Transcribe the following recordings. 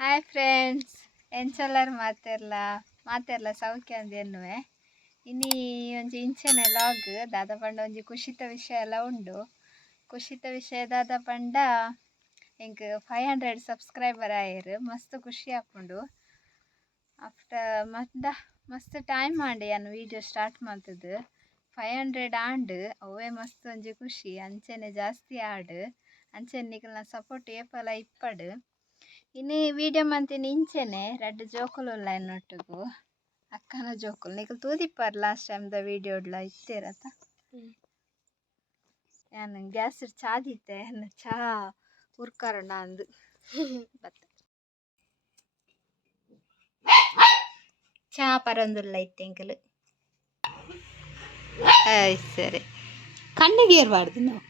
Hi friends, ಎಂಚಲ್ಲರು ಮಾತೆರ್ಲ ಸೌಖ್ಯ ಅಂದೇನುವೆ ಇನ್ನಿ ಒಂಜಿ ಇಂಚನೆ ಲಾಗ್ ದಾದ ಪಂಡ ಒಂಜಿ ಖುಷಿತ ವಿಷಯ ಎಲ್ಲ ಉಂಡು. ಖುಷಿತ ವಿಷಯ ದಾದ ಪಂಡ ಎಂಕ್ 500 ಸಬ್ಸ್ಕ್ರೈಬರ್ ಆಯರು. ಮಸ್ತ್ ಖುಷಿ ಆಪುಂಡು. ಆಫ್ಟರ್ ಮಸ್ತ್ ಟೈಮ್ ಆಂಡೆ ಅನ್ನು ವಿಡಿಯೋ ಸ್ಟಾರ್ಟ್ ಮಾಡ್ತದ್ದು. 500 ಆಂಡ್ ಅವೇ ಮಸ್ತ್ ಒಂಜಿ ಖುಷಿ. ಅಂಚೆನೆ ಜಾಸ್ತಿ ಆಡ್ ಅಂಚೆನೆ ನಿಕಲ್ನ ಸಪೋರ್ಟ್ ಏಪಲ ಇಪ್ಪಡು. ಇನ್ನು ವಿಡಿಯೋ ಮಂತಿನ ಇಂಚೆನೆ ರಡ್ಡು ಜೋಕುಲು ಉಳ್ಳಾಯಿನೊಟ್ಟಿಗೂ ಅಕ್ಕನ ಜೋಕುಲು ನಿಕಲ್ ತೂದಿಪ್ಪಾರು ಲಾಸ್ಟ್ ಟೈಮ್ದ ವಿಡಿಯೋಡ್ಲ ಇತ್ತೇರತ. ನಾನು ಗ್ಯಾಸ್ ಚಾದಿತ್ತೆ ಚಾ ಉರ್ಕರೋಣ ಅಂದು ಬತ್ತ ಚಾ ಪರಂದುಲ್ಲ ಇತ್ತೆಂಕಲು. ಸರಿ, ಕಣ್ಣಿಗೆ ಏರ್ಬಾರ್ದು ನಾವು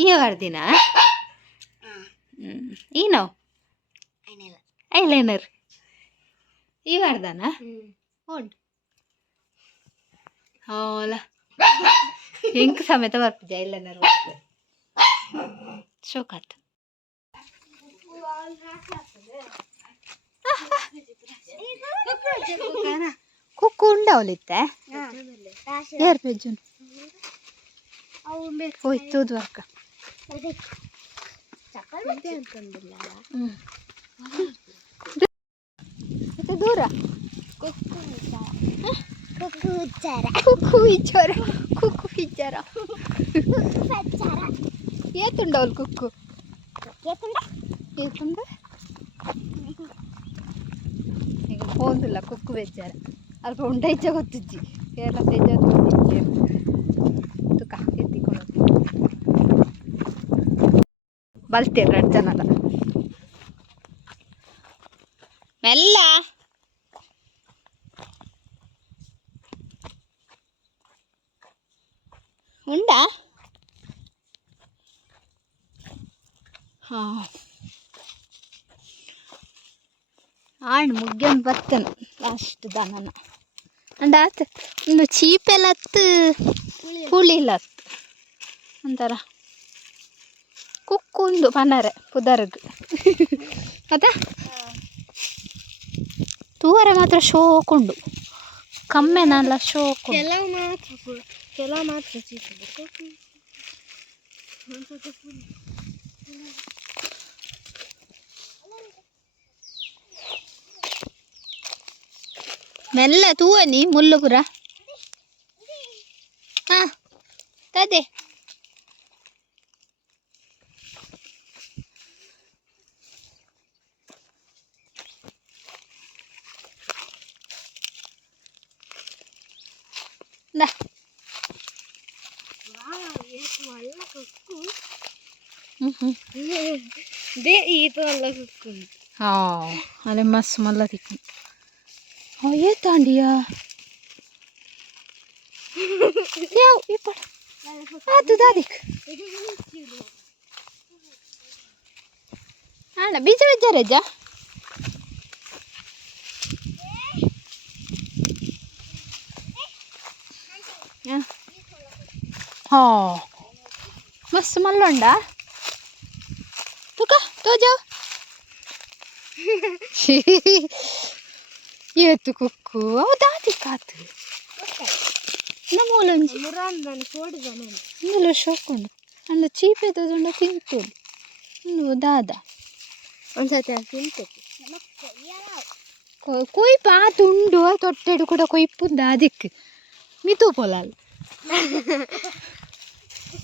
ಈ ಬಾರ್ದಿನ ಏನೋ ಐಲೈನರ್ ಈ ಬಾರ್ದಾನ ಉಂಟು ಹೋಲ ಎಂಕ್ ಸಮೇತ ಬರ್ಪಿದ್ದ ಐಲೈನರ್ ಶೋಕಾತ್ ಕುಕ್ಕು ಉಂಡವಲಿತ್ತೆ ಯಾರು ಪೆಜ್ಜುನ್ ಹೋಯ್ತು ವರ್ಕ ದೂರ ಏತುಂಡವಲ್ ಕುಕ್ಕು ಏತುಂಡ ಈಗ ಹೋಂದಿಲ್ಲ ಕುಕ್ಕು ಬೆಜ್ಜಾರ ಅಲ್ಪ ಉಂಡೈಚ ಗೊತ್ತಿಜ್ಜಿ ಎಲ್ಲ ಬೆಜ್ಜಾರ ತುಕ ಎತ್ತಿಕೊಳ್ಳೋದು ಬಲ್ತೇರ 2 ಜನದ ಮೆಲ್ಲ ಉಂಡಾ ಹಾಂ ಆಣ್ ಮುಗ್ಗನ್ ಬರ್ತನು ಲಾಸ್ಟ್ ದನನ ಅಂಡ ಆತ ಇನ್ನು ಚೀಪೆಲ್ಲ ಹತ್ತು ಪುಳಿಲ್ಲ ಹತ್ತು ಅಂತಾರ ಕುಕ್ಕು ಪನರೆ ಪುದರ್ಗ್ ಅದ ತೂವರೆ ಮಾತ್ರ ಶೋಕುಂಡು ಕಮ್ಮೆನಲ್ಲ ಶೋಕು ಕೆಲವು ಮಾತ್ರ ಮೆಲ್ಲ ತೂವನಿ ಮುಲ್ಲುಪುರ ಹಾ ತದೆ ಅಲೆ ಮಸ್ ಮಲ್ಲ ತಿಕ್ಕು ಏತಾಂಡಿಯಾ ಯಾವ ಇಪ್ಪಡ ಅದು ದಾದಿಕ್ ಅಣ್ಣ ಬೀಜ ಬೆಜ್ಜಾರಜ್ಜ ಹಾ ಮಸ್ತ್ ಮಲ್ಲೊಂಡ ತುಕ ತೋಜೋ ಏತು ಕುಕ್ಕು ಅವ ದಾದಿ ಕಾತು ನಮ್ಮೂಲಂಜಿ ಮೂಲ ಶೋಕೊಂಡು ಅಂದ ಚೀಪೆ ತಗೊಂಡು ತಿಂತೇಳಿ ಇನ್ನು ದಾದ ಒಂದ್ಸತಿ ತಿಂತೇವೆ ಕೊಯ್ ಪಾತುಂಡು ತೊಟ್ಟೆಡು ಕೂಡ ಕೊಯ್ಪುಂದ ಅದಕ್ಕೆ ಮಿತು ಪೊಲಾಲ್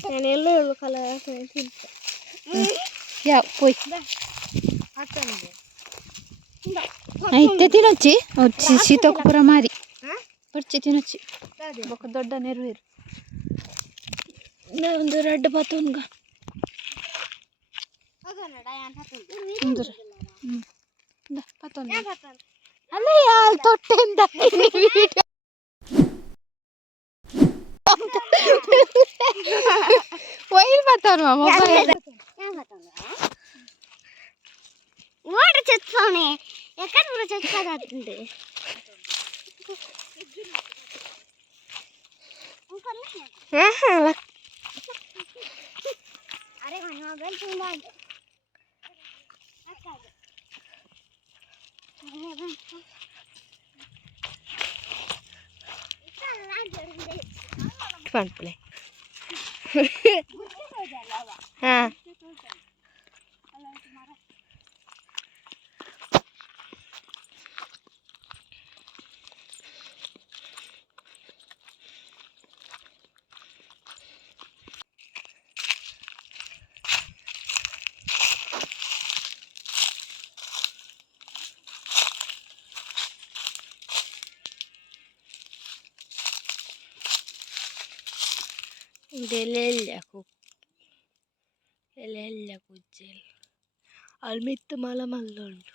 ನಾನು ಎಲ್ಲೋ ಕಲ ತಿಂತೆ ಯಾವ ಕೊಯ್ ಐತೆ ತಿನ್ನೊಚ್ಚಿ ಶೀತಕ್ಕೆ ಪುರ ಮಾರಿ ಬರ್ಚಿ ತಿನ್ನೊಚ್ಚಿ ಬೊಕ್ಕ ದೊಡ್ಡ ನೆರವೇರು ಒಂದು ರಡ್ಡು ಬತ್ತುನ್ಗ ಅಲ್ಲ ಯಾರು ತೊಟ್ಟೆಯಿಂದ ಒಯ್ಲ್ ಬತ್ತವನು ಮೊಬೈಲ್ ಓಡ ಚತ್ಸವನೆ ಯಾಕಂದ್ರೆ ಚತ್ಸಾದ अरे मनोगल तुम play. हाँ Elellä kutsel. Almittu malamallondu.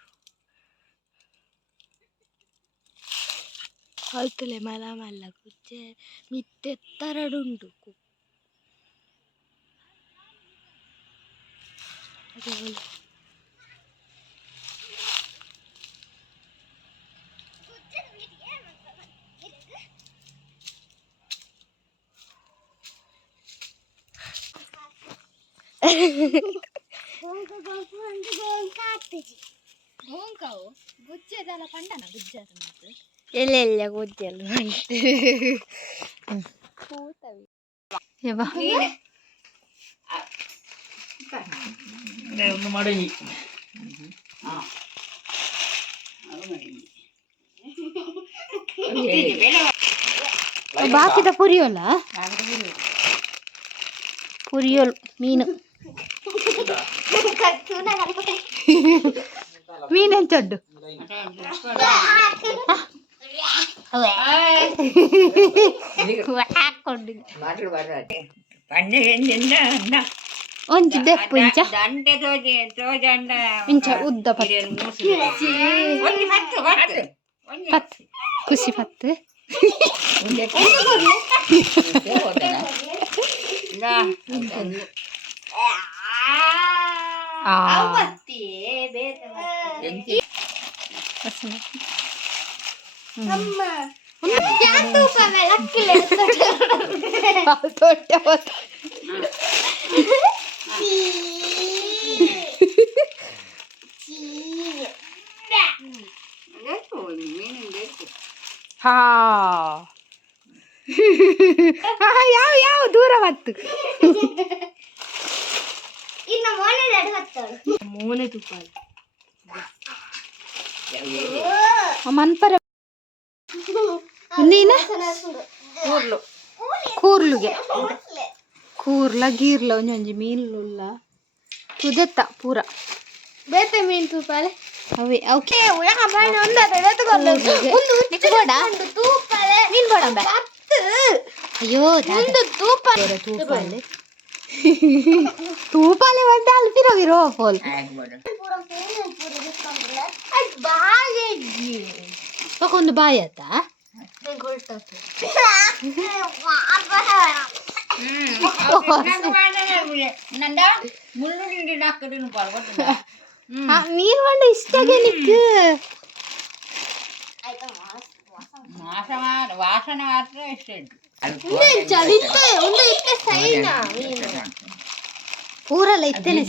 Altule malamalla kutsel. Mitte taradundu. Elellä kutsel. ಯವ್ವ ഒന്ന് മടങ്ങി ಬಾಕಿದ ಪುರಿಯೋಲ್ಲ ಪುರಿಯೋಲ್ ಮೀನು ಮೀನೆಂಚೊಡ್ಡು ಹಾಕೊಂಡು ಒಂಚು ದೆಪ್ಪು ಇಂಚ ಇಂಚ ಉದ್ದ ಪತ್ತು ಖುಷಿ ಪತ್ತು ಯಾವ ಯಾವ ದೂರ ಬತ್ತು ಇನ್ನು ಮೋನೆ ತುಪ್ಪ ಮನ್ಪರ ನೀನ ಕೂರ್ಲುಗೆ ಕೂರ್ಲ ಗೀರ್ಲ ಒಂಜೊಂಜಿ ಮೀನುಲ್ಲ ತುದೆತ್ತ ಪೂರ ಬೇತೆ ಮೀನು ತುಪ್ಪ ಅವೇ ಅವಕ್ಕೆ ಮೀನ್ ಬೋಡಂಬ ಅಯ್ಯೋ ತೂಪಾಲೆ ತೂಪಾಲೆ ಒಂದೇ ಅಲ್ಪಿರೋಗಿರೋ ಹೋಲ್ ಒಂದು ಬಾಯಿ ಆತ ಮೀನ್ ಬಂಡ ಇಷ್ಟಾಗೆ ನಿಕ್ಕು ವಾಸನೆ ಮಾತ್ರ ಇಷ್ಟ ಪೂರಲ್ಲ ಇತ್ತೇನೆ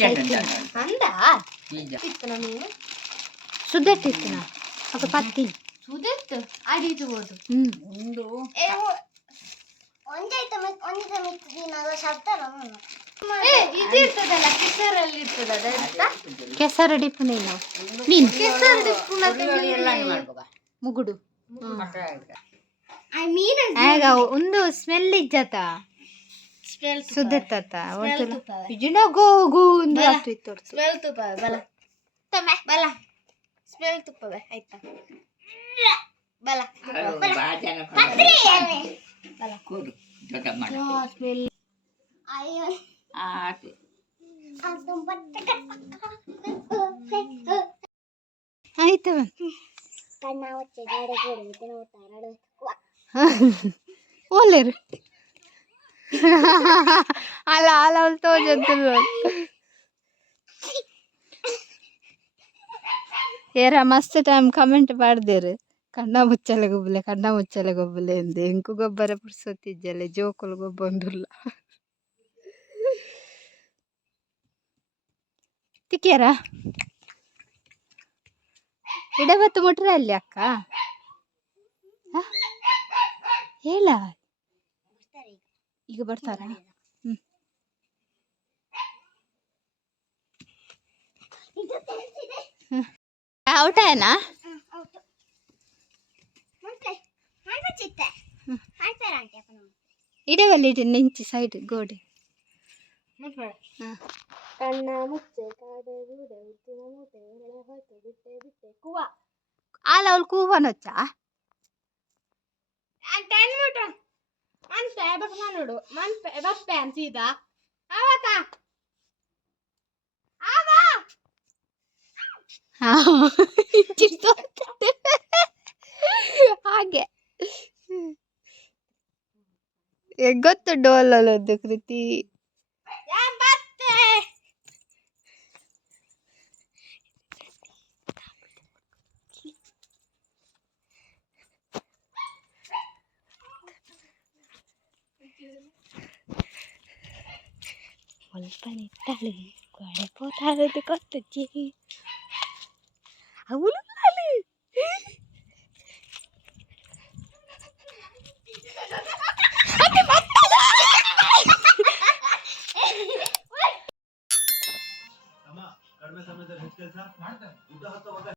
ಸುದ್ದೆಟ್ಟಿತ್ತಿನ ಅದು ಪತ್ತಿ ಸುದೆತ್ತು ಅಡಿದು ಹೋದು ಒಂದು ಇದಿರ್ತದಲ್ಲ ಕೆಸರಲ್ಲಿ ಇರ್ತದ ಕೆಸರು ಡಿಪ್ಪು ನೀನು ಮೀನು ಕೆಸರು ಡಿಪ್ಪುನ ಮುಗುಡು ಮೀನು ಆಗ ಒಂದು ಸ್ಮೆಲ್ ಇಜ್ಜತ ಸುದ್ದೆತ್ತ ಇಜಿನ ಗೋ ಗೋ ಒಂದು ಆಗ್ತಿತ್ತು ಸ್ಮೆಲ್ ತುಪ್ಪ ಬಲ ಬಲ ಸ್ಮೆಲ್ ತುಪ್ಪವೇ ಆಯ್ತಾ ಬಲ ಸ್ಮೆಲ್ ಆಯ್ತವ ಓಲೇರು ಅಲ್ಲ ಅಲ್ಲ ಅಲ್ಲಿ ತೋಜದ್ದು ಏರ ಮಸ್ತ್ ಟೈಮ್ ಕಮೆಂಟ್ ಮಾಡ್ದೇರು ಕಣ್ಣ ಮುಚ್ಚಲೆ ಗೊಬ್ಬಲೆ ಎಂದೆ ಎಂಕು ಗೊಬ್ಬರ ಪುಡ್ಸೊತ್ತಿಜ್ಜಲೆ ಜೋಕುಲು ಗೊಬ್ಬ ಉಂಡುಲ್ಲ ತಿಕ್ಕ್ಯಾರ ಇಡಬತ್ತು ಮುಟ್ರೆ ಅಲ್ಲಿ ಅಕ್ಕ ಹೇಳ ಈಗ ಬರ್ತಾರ ಔಟ ಏನಾ ಇಡವಲ್ಲಿ ಇಡಿ ನಿಂಚಿ ಸೈಡ್ ಗೋಡೆ ಕಣ್ಣ ಮುಚ್ಚೆ ಕಾಡೆ ಗೂಡೆ ಉತ್ತಿನ ಮೂಟೆ ಒಳಗೆ ಹೋಯ್ತು ಬಿಟ್ಟೆ ಬಿಟ್ಟೆ ಕೂವ ಆಲ ಅವಳು ಕೂವನೊಚ್ಚ ಮನ್ಪೆ ಬಕ್ ನೋಡು ಮನ್ಪೆ ಬಪ್ಪೆ ಅಂತೀದ ಅವತಾ ಹಾಗೆ ಗೊತ್ತು ಡೋಲಲ್ಲದ್ದು ಕೃತಿ ಸ್ವಲ್ಪ ನಿಟ್ಟಳು ಗೋಡೆ ಪೋತಾರದು ಕೊತ್ತಜ್ಜಿ ಅವಳು